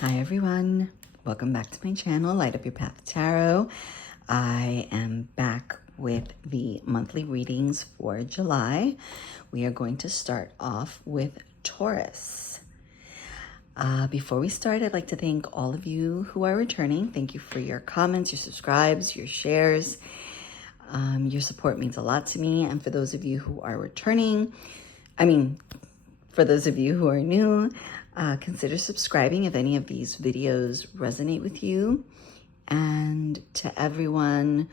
Hi everyone, welcome back to my channel, Light Up Your Path Tarot. I am back with the monthly readings for July. We are going to start off with Taurus. Before we start, I'd like to thank all of you who are returning. Thank you for your comments, your subscribes, your shares. Your support means a lot to me. And for those of you who are returning, for those of you who are new, consider subscribing if any of these videos resonate with you. And to everyone,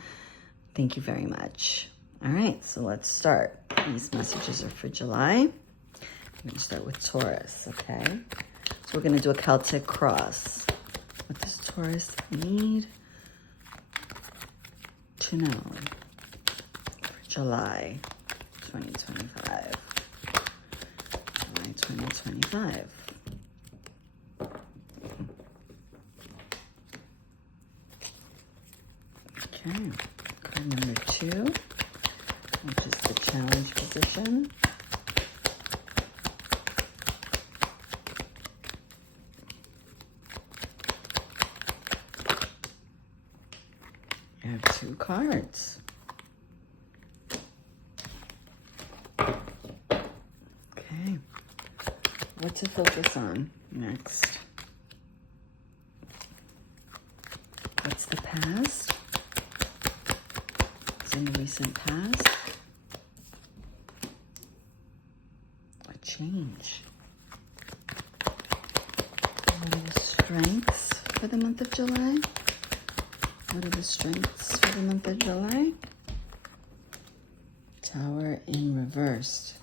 thank you very much. All right, so let's start. These messages are for July. I'm going to start with Taurus, okay? So we're going to do a Celtic cross. What does Taurus need to know for July 2025? July 2025. Okay, card number 2, which is the challenge position. You have 2 cards. Okay, what to focus on next? What's the past? In the recent past, a change. What are the strengths for the month of July? What are the strengths for the month of July? Tower in reversed.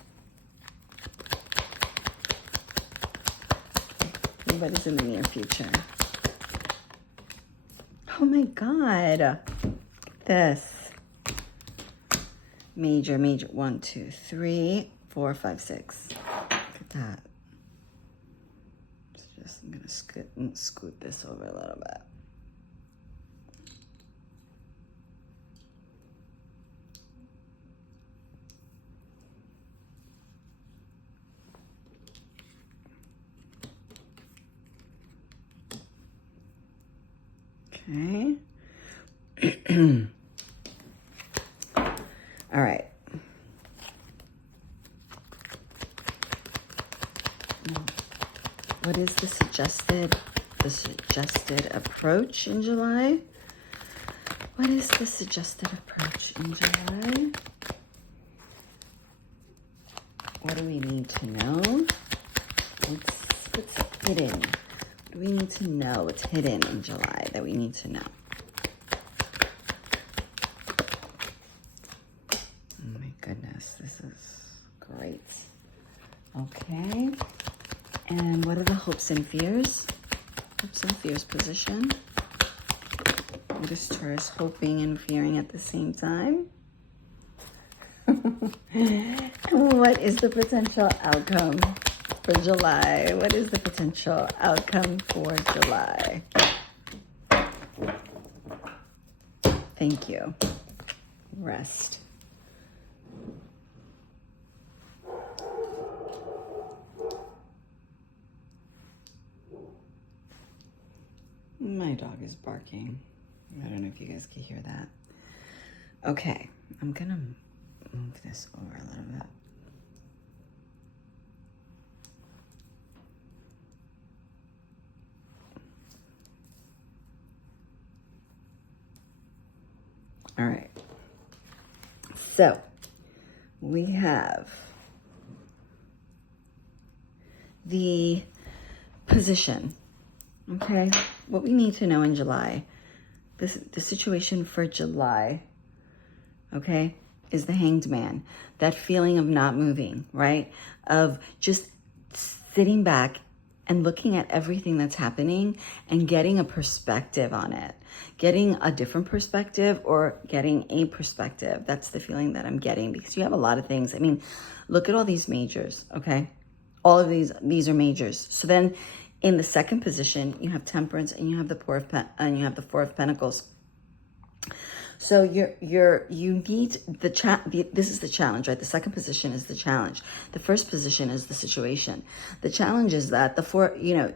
Nobody's in the near future. Oh my God. Look at this. Major, 1, 2, 3, 4, 5, 6. Look at that. I'm gonna scoot this over a little bit. Okay. All right. Now, what is the suggested approach in July? What is the suggested approach in July? What do we need to know? What's hidden? What do we need to know? What's hidden in July that we need to know? Goodness, this is great. Okay, and what are the hopes and fears? Hopes and fears position. What is Taurus hoping and fearing at the same time? What is the potential outcome for July? What is the potential outcome for July? Thank you. Rest. My dog is barking. I don't know if you guys can hear that. Okay, I'm gonna move this over a little bit. All right. So we have the position. Okay, what we need to know in July, the situation for July, okay, is the Hanged Man. That feeling of not moving, right? Of just sitting back and looking at everything that's happening and getting a perspective on it. Getting a different perspective or getting a perspective. That's the feeling that I'm getting because you have a lot of things. I mean, look at all these majors, okay? All of these are majors. So then in the second position, you have Temperance and you have the Four of Pentacles. So you need this is the challenge, right? The second position is the challenge. The first position is the situation. The challenge is that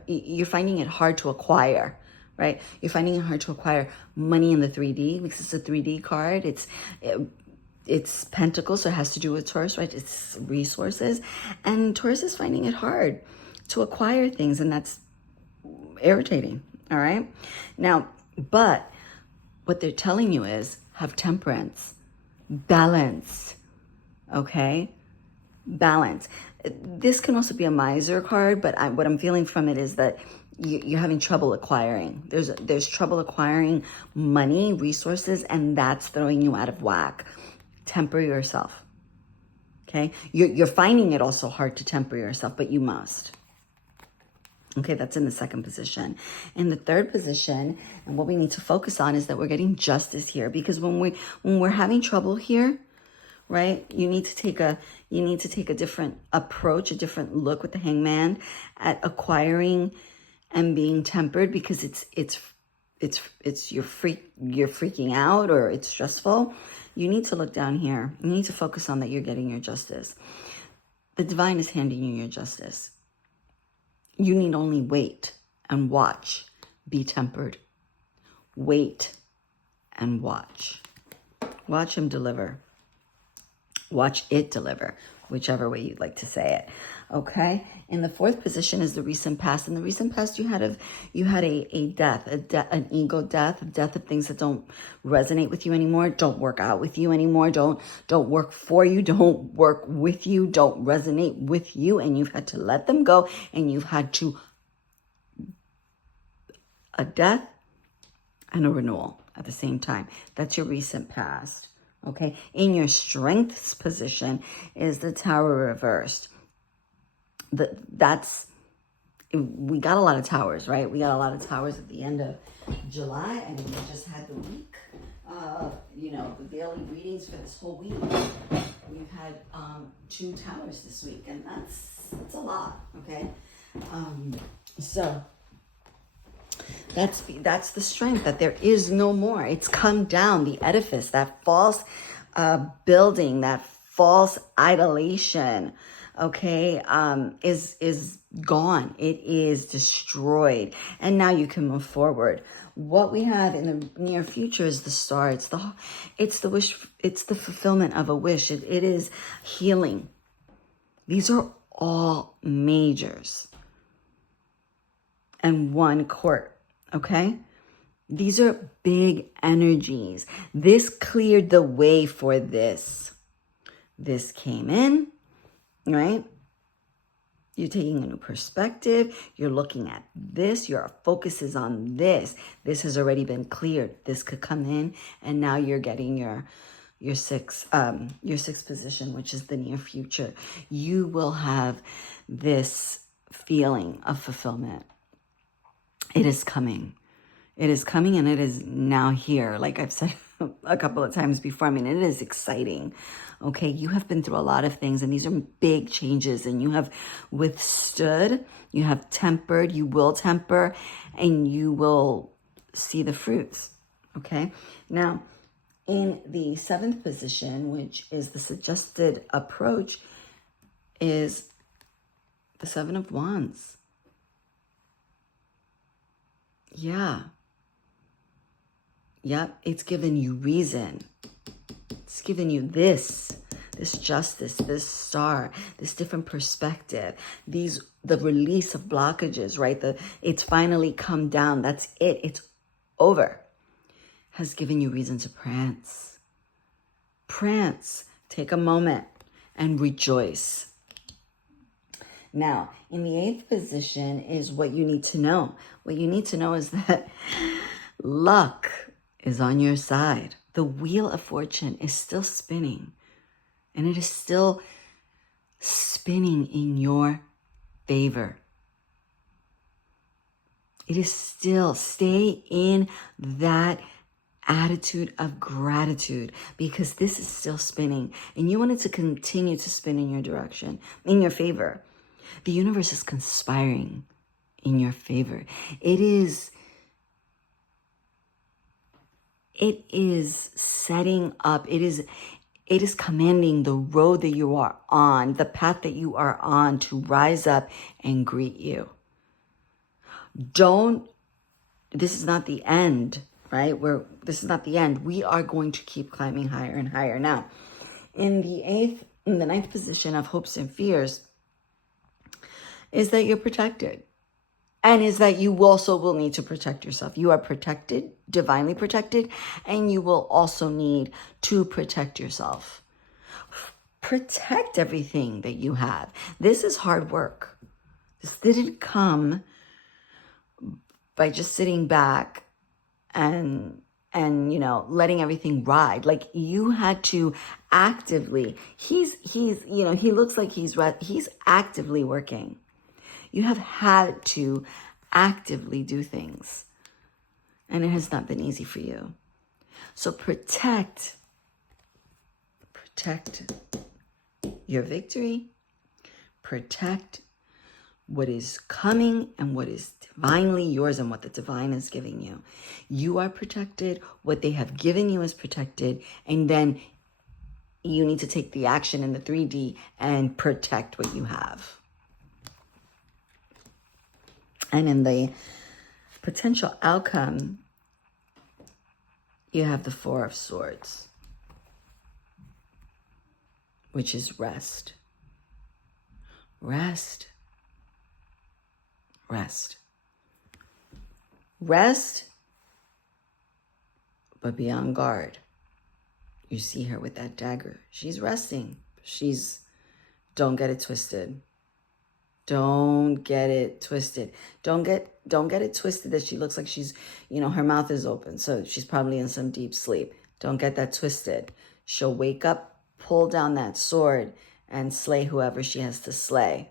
you're finding it hard to acquire, right? You're finding it hard to acquire money in the 3D because it's a 3D card. It's Pentacles, so it has to do with Taurus, right? It's resources. And Taurus is finding it hard to acquire things, and that's irritating, all right? Now, but what they're telling you is have temperance, balance, okay? Balance. This can also be a miser card, but what I'm feeling from it is that you're having trouble acquiring. There's trouble acquiring money, resources, and that's throwing you out of whack. Temper yourself, okay? You're finding it also hard to temper yourself, but you must. Okay, that's in the second position. In the third position, and what we need to focus on is that we're getting justice here, because when we're having trouble here, right? You need to take a different approach, a different look with the Hangman at acquiring and being tempered, because you're freaking out or it's stressful. You need to look down here. You need to focus on that you're getting your justice. The divine is handing you your justice. You need only wait and watch. Be tempered. Wait and watch. Watch him deliver. Watch it deliver, whichever way you'd like to say it. Okay. In the fourth position is the recent past. In the recent past, you had a death, an ego death, a death of things that don't resonate with you anymore, don't work out with you anymore, don't work for you, don't work with you, don't resonate with you, and you've had to let them go, and you've had to a death and a renewal at the same time. That's your recent past. Okay. In your strengths position is the Tower reversed. We got a lot of towers, right? We got a lot of towers at the end of July, and we just had the week, the daily readings for this whole week. We've had 2 towers this week, and that's a lot, okay? So that's the strength, that there is no more. It's come down. The edifice, that false building, that false idolation, okay, is gone. It is destroyed, and now you can move forward. What we have in the near future is the star. It's the wish. It's the fulfillment of a wish. It is healing. These are all majors and one court. Okay. These are big energies. This cleared the way for this. This came in, right? You're taking a new perspective. You're looking at this. Your focus is on this. This has already been cleared. This could come in, and now you're getting your sixth position, which is the near future. You will have this feeling of fulfillment. It is coming. It is coming, and it is now here. Like I've said a couple of times before, I mean, it is exciting. Okay, you have been through a lot of things, and these are big changes, and you have withstood, you have tempered, you will temper, and you will see the fruits. Okay, now in the 7th position, which is the suggested approach, is the 7 of Wands. Yeah. Yep, it's given you reason. It's given you this justice, this star, this different perspective, the release of blockages, right? It's finally come down. That's it. It's over. Has given you reason to prance. Prance. Take a moment and rejoice. Now, in the 8th position is what you need to know. What you need to know is that luck is on your side. The wheel of fortune is still spinning, and it is still spinning in your favor. It is still, stay in that attitude of gratitude, because this is still spinning, and you want it to continue to spin in your direction, in your favor. The universe is conspiring in your favor. It It is setting up. It is commanding the road that you are on, the path that you are on, to rise up and greet you. This is not the end, right? This is not the end. We are going to keep climbing higher and higher. Now, in the ninth position of hopes and fears is that you're protected. And is that you also will need to protect yourself. You are protected, divinely protected, and you will also need to protect yourself. Protect everything that you have. This is hard work. This didn't come by just sitting back and letting everything ride. Like, you had to actively, he looks like he's actively working. You have had to actively do things. And it has not been easy for you. So protect your victory. Protect what is coming and what is divinely yours and what the divine is giving you. You are protected. What they have given you is protected. And then you need to take the action in the 3D and protect what you have. And in the potential outcome, you have the Four of Swords, which is rest. Rest. Rest. Rest, but be on guard. You see her with that dagger. She's resting. Don't get it twisted. Don't get it twisted. Don't get it twisted that she looks like she's, her mouth is open. So she's probably in some deep sleep. Don't get that twisted. She'll wake up, pull down that sword, and slay whoever she has to slay.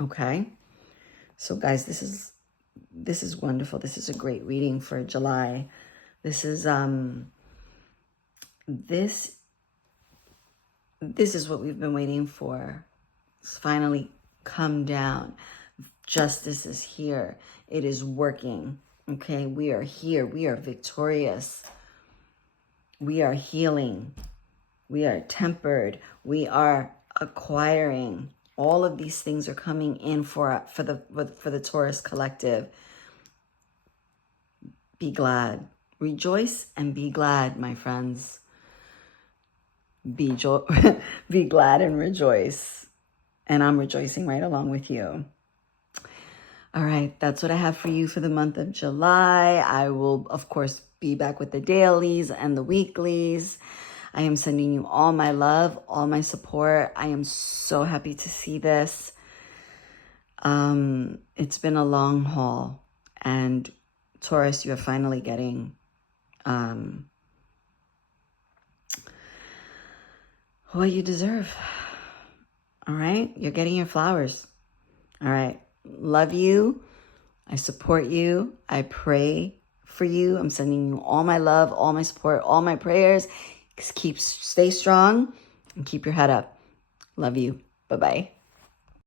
Okay? So guys, this is wonderful. This is a great reading for July. This is what we've been waiting for. It's finally come down. Justice is here. It is working. Okay, we are here. We are victorious. We are healing. We are tempered. We are acquiring. All of these things are coming in for the Taurus collective. Be glad. Rejoice and be glad, my friends. Be glad and rejoice. And I'm rejoicing right along with you. All right, that's what I have for you for the month of July. I will, of course, be back with the dailies and the weeklies. I am sending you all my love, all my support. I am so happy to see this. It's been a long haul. And Taurus, you are finally getting what you deserve. All right? You're getting your flowers. All right. Love you. I support you. I pray for you. I'm sending you all my love, all my support, all my prayers. Stay strong and keep your head up. Love you. Bye-bye.